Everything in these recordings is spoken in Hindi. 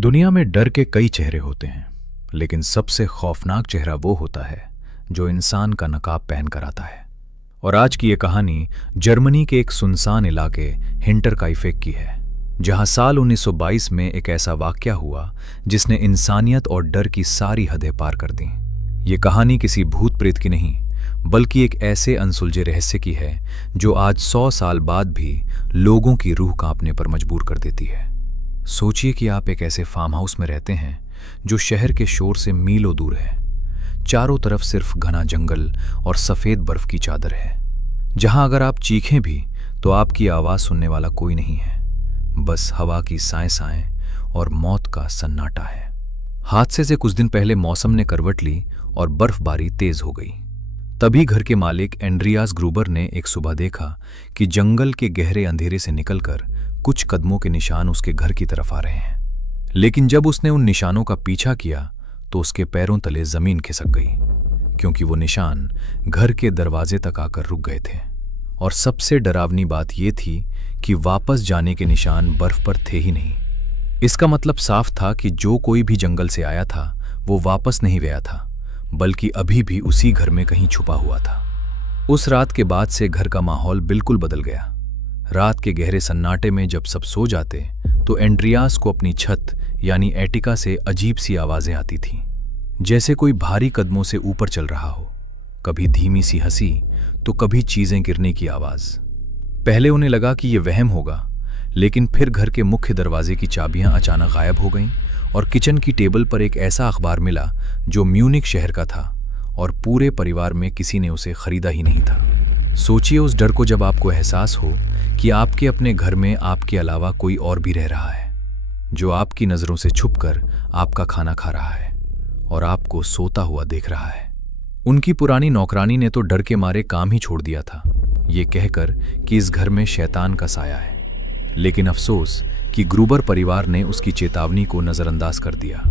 दुनिया में डर के कई चेहरे होते हैं, लेकिन सबसे खौफनाक चेहरा वो होता है जो इंसान का नकाब पहन कर आता है। और आज की ये कहानी जर्मनी के एक सुनसान इलाके हिंटरकाइफेक की है, जहां साल 1922 में एक ऐसा वाकया हुआ जिसने इंसानियत और डर की सारी हदें पार कर दी। ये कहानी किसी भूत प्रेत की नहीं, बल्कि एक ऐसे अनसुलझे रहस्य की है जो आज 100 साल बाद भी लोगों की रूह कांपने पर मजबूर कर देती है। सोचिए कि आप एक ऐसे फार्म हाउस में रहते हैं जो शहर के शोर से मीलों दूर है। चारों तरफ सिर्फ घना जंगल और सफेद बर्फ की चादर है, जहां अगर आप चीखें भी तो आपकी आवाज सुनने वाला कोई नहीं है। बस हवा की साएं-साएं और मौत का सन्नाटा है। हादसे से कुछ दिन पहले मौसम ने करवट ली और बर्फबारी तेज हो गई। तभी घर के मालिक एंड्रियास ग्रूबर ने एक सुबह देखा कि जंगल के गहरे अंधेरे से निकलकर कुछ कदमों के निशान उसके घर की तरफ आ रहे हैं। लेकिन जब उसने उन निशानों का पीछा किया तो उसके पैरों तले जमीन खिसक गई, क्योंकि वो निशान घर के दरवाजे तक आकर रुक गए थे। और सबसे डरावनी बात यह थी कि वापस जाने के निशान बर्फ पर थे ही नहीं। इसका मतलब साफ था कि जो कोई भी जंगल से आया था वो वापस नहीं गया था, बल्कि अभी भी उसी घर में कहीं छुपा हुआ था। उस रात के बाद से घर का माहौल बिल्कुल बदल गया। रात के गहरे सन्नाटे में जब सब सो जाते तो एंड्रियास को अपनी छत यानी एटिका से अजीब सी आवाजें आती थीं, जैसे कोई भारी कदमों से ऊपर चल रहा हो। कभी धीमी सी हंसी तो कभी चीजें गिरने की आवाज। पहले उन्हें लगा कि यह वहम होगा, लेकिन फिर घर के मुख्य दरवाजे की चाबियां अचानक गायब हो गईं और किचन की टेबल पर एक ऐसा अखबार मिला जो म्यूनिक शहर का था और पूरे परिवार में किसी ने उसे खरीदा ही नहीं था। सोचिए उस डर को जब आपको एहसास हो कि आपके अपने घर में आपके अलावा कोई और भी रह रहा है, जो आपकी नजरों से छुपकर आपका खाना खा रहा है और आपको सोता हुआ देख रहा है। उनकी पुरानी नौकरानी ने तो डर के मारे काम ही छोड़ दिया था, ये कहकर कि इस घर में शैतान का साया है। लेकिन अफसोस कि ग्रूबर परिवार ने उसकी चेतावनी को नजरअंदाज कर दिया।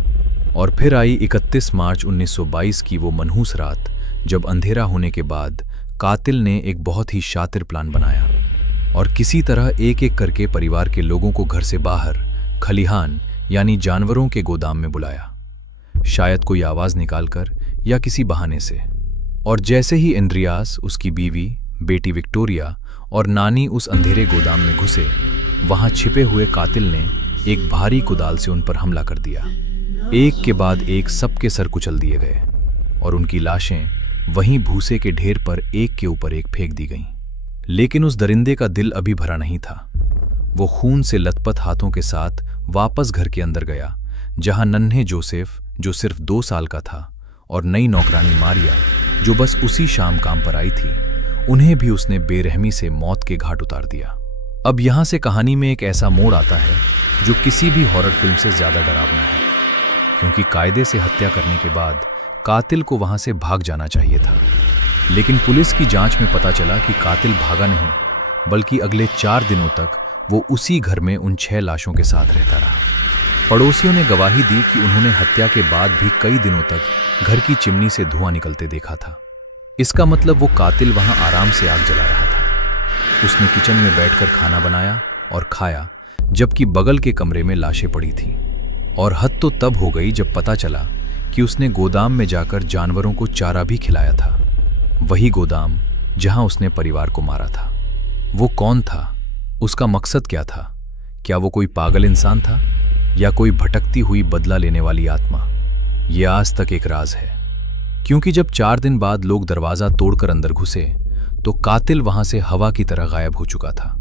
और फिर आई 31 मार्च 1922 की वो मनहूस रात, जब अंधेरा होने के बाद कातिल ने एक बहुत ही शातिर प्लान बनाया और किसी तरह एक एक करके परिवार के लोगों को घर से बाहर खलिहान यानी जानवरों के गोदाम में बुलाया, शायद कोई आवाज निकालकर या किसी बहाने से। और जैसे ही एंड्रियास, उसकी बीवी, बेटी विक्टोरिया और नानी उस अंधेरे गोदाम में घुसे, वहां छिपे हुए कातिल ने एक भारी कुदाल से उन पर हमला कर दिया। एक के बाद एक सबके सर कुचल दिए गए और उनकी लाशें वहीं भूसे के ढेर पर एक के ऊपर एक फेंक दी गईं। लेकिन उस दरिंदे का दिल अभी भरा नहीं था। वो खून से लथपथ हाथों के साथ वापस घर के अंदर गया, जहां नन्हे जोसेफ, जो सिर्फ 2 साल का था, और नई नौकरानी मारिया, जो बस उसी शाम काम पर आई थी, उन्हें भी उसने बेरहमी से मौत के घाट उतार दिया। अब यहां से कहानी में एक ऐसा मोड़ आता है जो किसी भी हॉरर फिल्म से ज्यादा डरावना है, क्योंकि कायदे से हत्या करने के बाद कातिल को वहां से भाग जाना चाहिए था। लेकिन पुलिस की जांच में पता चला कि कातिल भागा नहीं, बल्कि अगले 4 दिनों तक वो उसी घर में उन 6 लाशों के साथ रहता रहा। पड़ोसियों ने गवाही दी कि उन्होंने हत्या के बाद भी कई दिनों तक घर की चिमनी से धुआं निकलते देखा था। इसका मतलब वो कातिल वहां आराम से आग जला रहा था। उसने किचन में बैठकर खाना बनाया और खाया, जबकि बगल के कमरे में लाशें पड़ी थीं। और हद तो तब हो गई जब पता चला कि उसने गोदाम में जाकर जानवरों को चारा भी खिलाया था, वही गोदाम जहां उसने परिवार को मारा था। वो कौन था? उसका मकसद क्या था? क्या वो कोई पागल इंसान था या कोई भटकती हुई बदला लेने वाली आत्मा? ये आज तक एक राज है, क्योंकि जब 4 दिन बाद लोग दरवाजा तोड़कर अंदर घुसे तो कातिल वहां से हवा की तरह गायब हो चुका था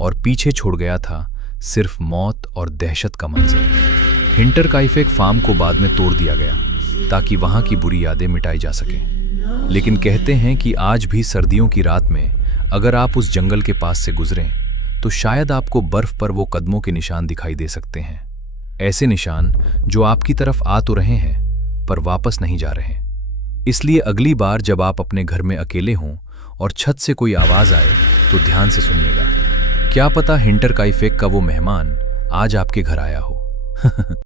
और पीछे छोड़ गया था सिर्फ मौत और दहशत का मंजर। हिंटरकाइफेक फार्म को बाद में तोड़ दिया गया ताकि वहां की बुरी यादें मिटाई जा सकें। लेकिन कहते हैं कि आज भी सर्दियों की रात में अगर आप उस जंगल के पास से गुजरें तो शायद आपको बर्फ पर वो कदमों के निशान दिखाई दे सकते हैं। ऐसे निशान जो आपकी तरफ आ तो रहे हैं पर वापस नहीं जा रहे। इसलिए अगली बार जब आप अपने घर में अकेले हों और छत से कोई आवाज आए तो ध्यान से सुनिएगा। क्या पता हिंटरकाइफेक का वो मेहमान आज आपके घर आया हो।